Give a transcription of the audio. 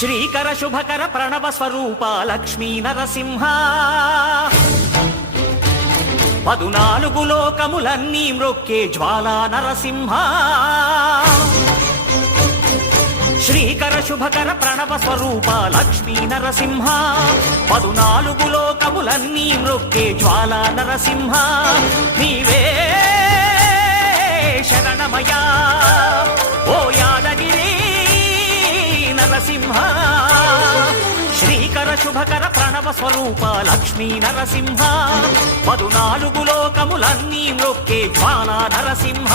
శ్రీకర శుభకర ప్రణవ స్వరూప లక్ష్మీ నరసింహ 14 లోకములన్నీ మ్రొక్కే జ్వాలా నరసింహ శ్రీకర శుభకర ప్రణవ స్వరూప లక్ష్మీ నరసింహ 14 లోకములన్నీ మ్రొక్కే జ్వాలా నరసింహ నీవే శరణమయా ఓ యాదగిరి నరసింహ శ్రీకర శుభకర ప్రణవ స్వరూప లక్ష్మీ నరసింహ 14 లోకములన్నీ మ్రొక్కే జ్వాలా నరసింహ